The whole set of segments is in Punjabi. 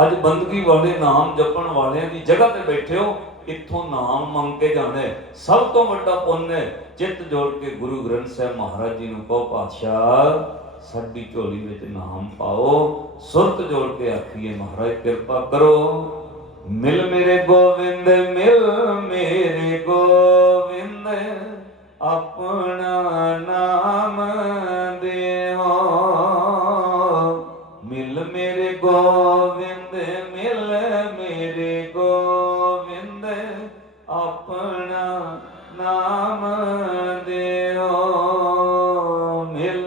ਅੱਜ ਬੰਦਗੀ ਵਾਲੇ, ਨਾਮ ਜਪਣ ਵਾਲਿਆਂ ਦੀ ਜਗ੍ਹਾ ਤੇ ਬੈਠੇ ਹੋ ਇੱਥੋਂ ਨਾਮ ਮੰਗ ਕੇ ਜਾਂਦੇ। ਸਭ ਤੋਂ ਵੱਡਾ ਪੁੰਨ ਹੈ, ਚਿੱਤ ਜੋੜ ਕੇ ਗੁਰੂ ਗ੍ਰੰਥ ਸਾਹਿਬ ਮਹਾਰਾਜ ਜੀ ਨੂੰ ਕਹੋ, ਪਾਤਸ਼ਾਹ, ਸਾਡੀ ਝੋਲੀ ਵਿੱਚ ਨਾਮ ਪਾਓ, ਸੁਰਤ ਜੋੜ ਕੇ ਆਖੀਏ, ਮਹਾਰਾਜ, ਕਿਰਪਾ ਕਰੋ। ਮਿਲ ਮੇਰੇ ਗੋਬਿੰਦ ਮਿਲ ਮੇਰੇ ਗੋਬਿੰਦ ਆਪਣਾ ਨਾਮ ਆਪਣਾ ਨਾਮ ਦੇਹੋ ਮਿਲ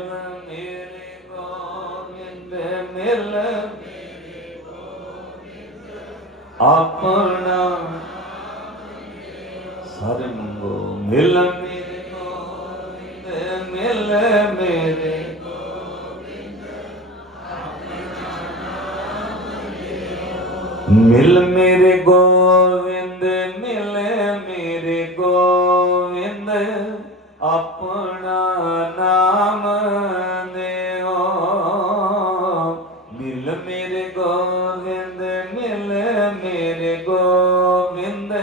ਮੇਰੇ ਗੋਬਿੰਦ ਮਿਲ ਆਪਣਾ ਸਾਰੇ ਮੰਗੋ ਮਿਲ ਮੇਰੇ ਗੋਬਿੰਦ ਮਿਲ ਮੇਰੇ ਮਿਲ ਮੇਰੇ ਗੋਵਿੰਦ ਆਪਣਾ ਨਾਮ ਦਿਓ। ਮਿਲ ਮੇਰੇ ਗੋਵਿੰਦ ਮਿਲ ਮੇਰੇ ਗੋਵਿੰਦ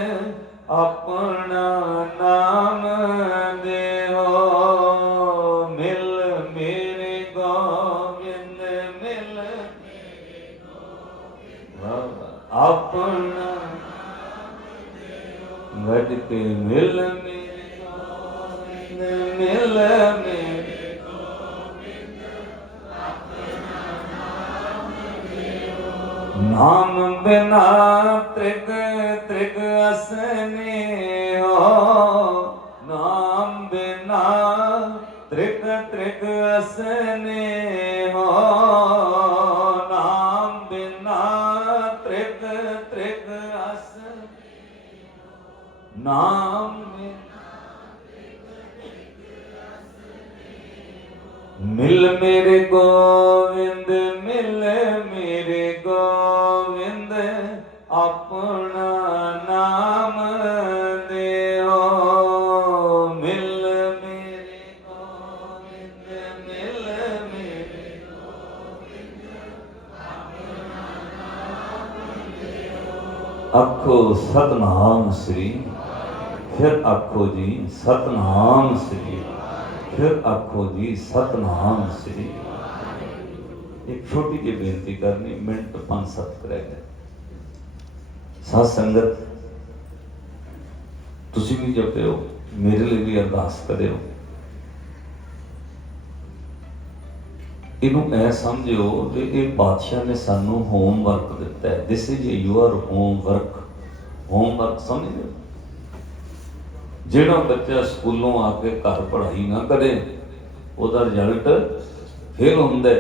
ਆਪਣਾ ਨਾਮ ਦਿਓ। ਮਿਲ ਮੇਰੇ ਗੋਵਿੰਦ ਮਿਲ ਆਪਣਾ ਗੱਡ ਕੇ ਮਿਲ ਮੇਰੇ ਮਿਲ ਮੇਰੇ ਨਾਮ ਬਿਨਾ ਤ੍ਰਿਗ ਤ੍ਰਿਗ ਅਸਨੇ ਹੋ। ਨਾਮ ਬਿਨਾ ਤ੍ਰਿਗ ਤ੍ਰਿਗ ਅਸਨੇ ਹੋ। ਨਾਮ ਬਿਨਾ ਤ੍ਰਿਗ ਤ੍ਰਿਗ ਅਸ ਨਾਮ ਮਿਲ ਮੇਰੇ ਗੋਵਿੰਦ, ਮਿਲ ਮੇਰੇ ਗੋਵਿੰਦ, ਆਪਣਾ ਨਾਮ ਦਿਓ। ਮਿਲ ਮੇਰੇ ਗੋਵਿੰਦ, ਮਿਲ ਮੇਰੇ ਆਖੋ ਸਤਨਾਮ ਸ੍ਰੀ, ਫਿਰ ਆਖੋ ਜੀ ਸਤਨਾਮ ਸ੍ਰੀ। ਫਿਰ ਆਖੋ ਜੀ ਸਤਨਾਮ ਸ੍ਰੀ ਇੱਕ ਛੋਟੀ ਜਿਹੀ ਬੇਨਤੀ ਕਰਨੀ, ਮਿੰਟ 5-7 ਰਹਿ ਸਾਧ ਸੰਗਤ, ਤੁਸੀਂ ਵੀ ਜਪਿਓ, ਮੇਰੇ ਲਈ ਵੀ ਅਰਦਾਸ ਕਰਿਓ। ਇਹਨੂੰ ਐ ਸਮਝਿਓ ਕਿ ਇਹ ਪਾਤਸ਼ਾਹ ਨੇ ਸਾਨੂੰ ਹੋਮਵਰਕ ਦਿੱਤਾ ਹੈ। This is your homework homework ਸਮਝਦੇ ਹੋ? ਜਿਹੜਾ ਬੱਚਾ ਸਕੂਲੋਂ ਆ ਕੇ ਘਰ ਪੜ੍ਹਾਈ ਨਾ ਕਰੇ, ਉਹਦਾ ਰਿਜ਼ਲਟ ਫੇਲ ਹੁੰਦਾ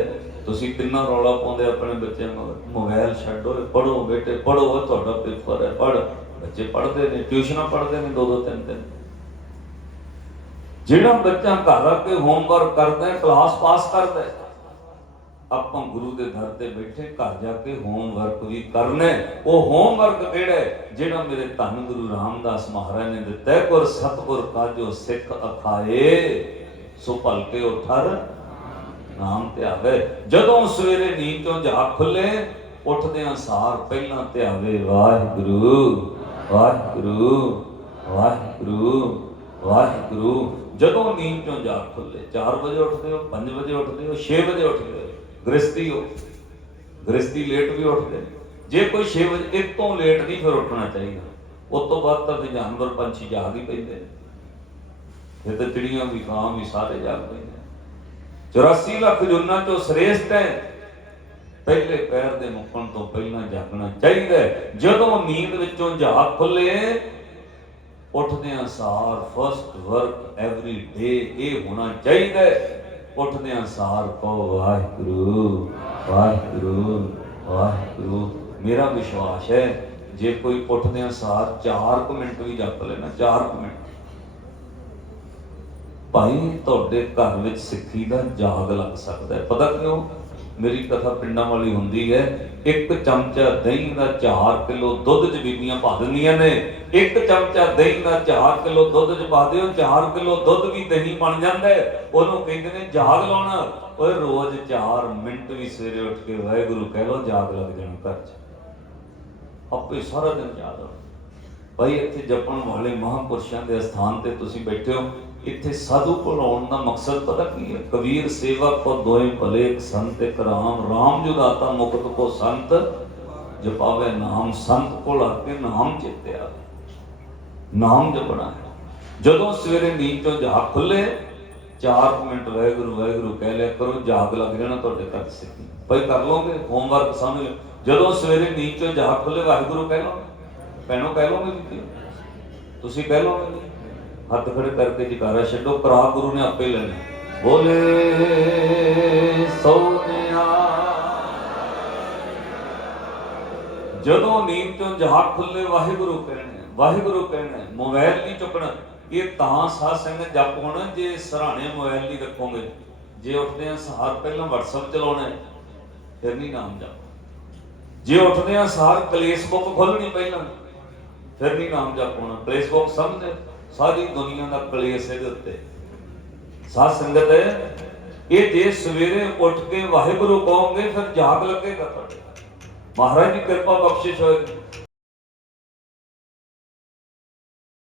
ਤੁਸੀਂ ਕਿੰਨਾ ਰੌਲਾ ਪਾਉਂਦੇ ਆਪਣੇ ਬੱਚਿਆਂ ਨੂੰ ਮੋਬਾਈਲ ਛੱਡੋ ਪੜੋ ਬੇਟੇ ਪੜੋ ਤੁਹਾਡਾ ਪੇਪਰ ਹੈ ਪੜ ਬੱਚੇ ਪੜ੍ਹਦੇ ਨੇ ਟਿਊਸ਼ਨਾਂ ਪੜ੍ਹਦੇ ਨੇ ਦੋ ਦੋ ਤਿੰਨ ਤਿੰਨ ਜਿਹੜਾ ਬੱਚਾ ਘਰ ਆ ਕੇ ਹੋਮਵਰਕ ਕਰਦਾ ਹੈ ਕਲਾਸ ਪਾਸ ਕਰਦਾ ਹੈ ਆਪਾਂ ਗੁਰੂ ਦੇ ਦਰ ਤੇ ਬੈਠੇ, ਘਰ ਜਾ ਕੇ ਹੋਮਵਰਕ ਵੀ ਕਰਨਾ। ਹੈ। ਉਹ ਹੋਮਵਰਕ ਕਿਹੜਾ? ਜਿਹੜਾ ਮੇਰੇ ਧੰਨ ਗੁਰੂ ਰਾਮਦਾਸ ਮਹਾਰਾਜ ਨੇ ਦਿੱਤਾ ਹੈ ਸਤਗੁਰ ਕਾਜੋ ਸਿੱਖ ਅਖਾਏ, ਸੋ ਭਲਕੇ ਉਠਰ ਨਾਮ ਧਿਆਵੇ ਜਦੋਂ ਸਵੇਰੇ ਨੀਂਦ ਤੋਂ ਜਾਗ ਖੁੱਲੇ, ਉੱਠਦਿਆਂ ਸਾਰ ਪਹਿਲਾਂ ਧਿਆਵੇ ਵਾਹਿਗੁਰੂ ਵਾਹਿਗੁਰੂ ਵਾਹਿਗੁਰੂ ਵਾਹਿਗੁਰੂ। ਜਦੋਂ ਨੀਂਦ ਤੋਂ ਜਾ ਖੁੱਲੇ 4 ਵਜੇ ਉੱਠਦੇ ਹੋ 5 ਵਜੇ ਉੱਠਦੇ ਹੋ 6 ਵਜੇ ਉੱਠਦੇ ਹੋ। ਗ੍ਰਸਤੀ ਹੋ। ਗ੍ਰਸਤੀ ਲੇਟ ਵੀ ਉੱਠਦੇ ਜੇ ਕੋਈ 6 ਵਜੇ ਇੱਕ ਤੋਂ ਲੇਟ ਨਹੀਂ ਫਿਰ ਉੱਠਣਾ ਚਾਹੀਦਾ। ਉਸ ਤੋਂ ਬਾਅਦ ਤਾਂ ਜਾਨਵਰ ਪੰਛੀ ਜਾਗ ਹੀ ਪੈਂਦੇ ਨੇ। ਫਿਰ ਤਾਂ ਚਿੜੀਆਂ ਵੀ ਕਾਂ ਵੀ ਸਾਰੇ ਜਾਗ ਪੈਂਦੇ ਨੇ। 84 ਲੱਖ ਜੁਨਾ ਚੋਂ ਸ੍ਰੇਸ਼ਟ ਹੈ। ਪਹਿਲੇ ਪੈਰ ਦੇ ਮੁੱਕਣ ਤੋਂ ਪਹਿਲਾਂ ਜਾਗਣਾ ਚਾਹੀਦਾ ਜਦੋਂ ਨੀਂਦ ਵਿੱਚੋਂ ਜਾਗ ਖੁੱਲੇ, ਉੱਠਦਿਆਂ ਸਾਰ ਫਸਟ ਵਰਕ ਐਵਰੀ ਡੇ ਇਹ ਹੋਣਾ ਚਾਹੀਦਾ ਉੱਠਦਿਆਂ ਸਾਰ ਕਹੋ ਵਾਹਿਗੁਰੂ ਵਾਹਿਗੁਰੂ ਵਾਹਿਗੁਰੂ। ਮੇਰਾ ਵਿਸ਼ਵਾਸ ਹੈ, ਜੇ ਕੋਈ ਉੱਠਦਿਆਂ ਸਾਰ 4 ਮਿੰਟ ਵੀ ਜਪ ਲੈਣਾ 4 ਮਿੰਟ। ਭਾਈ, ਤੁਹਾਡੇ ਘਰ ਵਿੱਚ ਸਿੱਖੀ ਦਾ ਜਾਗ ਲੱਗ ਸਕਦਾ ਹੈ। ਪਤਾ ਕਿਉਂ? ਮੇਰੀ ਕਥਾ ਪਿੰਡਾਂ ਵਾਲੀ ਹੁੰਦੀ ਹੈ ਇੱਕ ਚਮਚਾ ਦਹੀਂ ਦਾ 4 ਕਿਲੋ ਦੁੱਧ ਚ ਬੀਬੀਆਂ ਪਾ ਦਿੰਦੀਆਂ ਨੇ। ਇੱਕ ਚਮਚਾ ਦਹੀਂ ਦਾ 4 ਕਿਲੋ ਦੁੱਧ ਚ ਪਾ ਦਿਓ 4 ਕਿਲੋ ਦੁੱਧ ਵੀ ਦਹੀਂ ਬਣ ਜਾਂਦਾ ਉਹਨੂੰ ਕਹਿੰਦੇ ਨੇ ਜਾਗ ਲਾਉਣਾ। ਓਏ ਰੋਜ਼ 4 ਮਿੰਟ ਵੀ ਸਵੇਰੇ ਉੱਠ ਕੇ ਵਾਹਿਗੁਰੂ ਕਹਿ ਲਓ ਜਾਗ ਲੱਗ ਜਾਣਾ ਘਰ ਚ। ਆਪੇ ਸਾਰਾ ਦਿਨ ਯਾਦ ਆਉਣਾ ਭਾਈ, ਇੱਥੇ ਜਪਣ ਵਾਲੇ ਮਹਾਂਪੁਰਸ਼ਾਂ ਦੇ ਸਥਾਨ ਤੇ ਤੁਸੀਂ ਬੈਠੇ ਹੋ। ਇੱਥੇ ਸਾਧੂ ਕੋਲ ਆਉਣ ਦਾ ਮਕਸਦ ਪਤਾ ਕੀ ਹੈ? ਕਬੀਰ ਸੇਵਕ ਕੋ ਦੋਏ ਭਲੇ ਸੰਤ ਇੱਕ ਰਾਮ। ਰਾਮ ਜੋ ਦਾਤਾ ਮੁਕਤ ਕੋ ਸੰਤ, ਜਪਾਵੇ ਨਾਮ। ਸੰਤ ਕੋਲ ਆ ਕੇ ਨਾਮ ਚਿੱਤਿਆ। ਨਾਮ ਜਪਣਾ ਹੈ। ਜਦੋਂ ਸਵੇਰੇ ਨੀਂਦ ਤੋਂ ਜਾਗ ਖੁੱਲੇ 4 ਮਿੰਟ ਵਾਹਿਗੁਰੂ ਵਾਹਿਗੁਰੂ ਕਹਿ ਲਿਆ ਕਰੋ, ਜਾਗ ਲੱਗ ਜਾਣਾ ਤੁਹਾਡੇ ਘਰ ਸਿੱਖੀ ਭਾਈ ਕਰ ਲਓਗੇ? ਹੋਮਵਰਕ ਸਮਝ ਲਓ। ਜਦੋਂ ਸਵੇਰੇ ਨੀਂਦ ਤੋਂ ਜਾਗ ਖੁੱਲੇ, ਵਾਹਿਗੁਰੂ ਕਹਿ ਲਓ। ਭੈਣੋ, ਕਹਿ ਲਓਗੇ ਤੁਸੀਂ ਕਹਿ ਲਓਗੇ ਹੱਥ ਖੜੇ ਕਰਕੇ ਜਕਾਰਾ ਛੱਡੋ, ਭਰਾ ਗੁਰੂ ਨੇ ਆਪੇ ਲੈਣਾ ਬੋਲੇ, ਸੋਨਿਆ। ਜਦੋਂ ਨੀਂਦ ਤੋਂ ਜਾਗ ਖੁੱਲੇ ਵਾਹਿਗੁਰੂ ਕਹਿਣਾ ਵਾਹਿਗੁਰੂ ਕਹਿਣਾ ਮੋਬਾਈਲ ਨਹੀਂ ਚੁੱਕਣਾ। ਇਹ ਤਾਂ ਸਾਧ ਸੰਗਤ ਜਪ ਹੋਣਾ, ਜੇ ਸਰਾਣੇ ਮੋਬਾਈਲ ਨਹੀਂ ਰੱਖੋਗੇ। ਜੇ ਉੱਠਦੇ ਆ ਸਹਾਰ ਪਹਿਲਾਂ WhatsApp ਚਲਾਉਣਾ ਫਿਰ ਨਹੀਂ ਨਾਮ ਜਪ। ਜੇ ਉੱਠਦੇ ਆ ਸਾਰ ਕਲੇਸ਼ ਬੁੱਕ ਖੋਲਣੀ ਪਹਿਲਾਂ, ਫਿਰ ਨਹੀਂ ਨਾਮ ਜਪ ਹੋਣਾ। ਕਲੇਸ਼ ਬੁੱਕ ਸਮਝਦੇ ਸਾਰੀ ਦੁਨੀਆ ਦਾ ਕਲੇਸ਼ ਇਹਦੇ ਉੱਤੇ। ਸਾਧ ਸੰਗਤ ਹੈ ਇਹ ਜੇ ਸਵੇਰੇ ਉੱਠ ਕੇ ਵਾਹਿਗੁਰੂ ਕਹੋਗੇ, ਫਿਰ ਜਾਗ ਲੱਗੇਗਾ ਤੁਹਾਡੇ। ਮਹਾਰਾਜ ਦੀ ਕਿਰਪਾ ਬਖਸ਼ਿਸ਼ ਹੋਏਗੀ।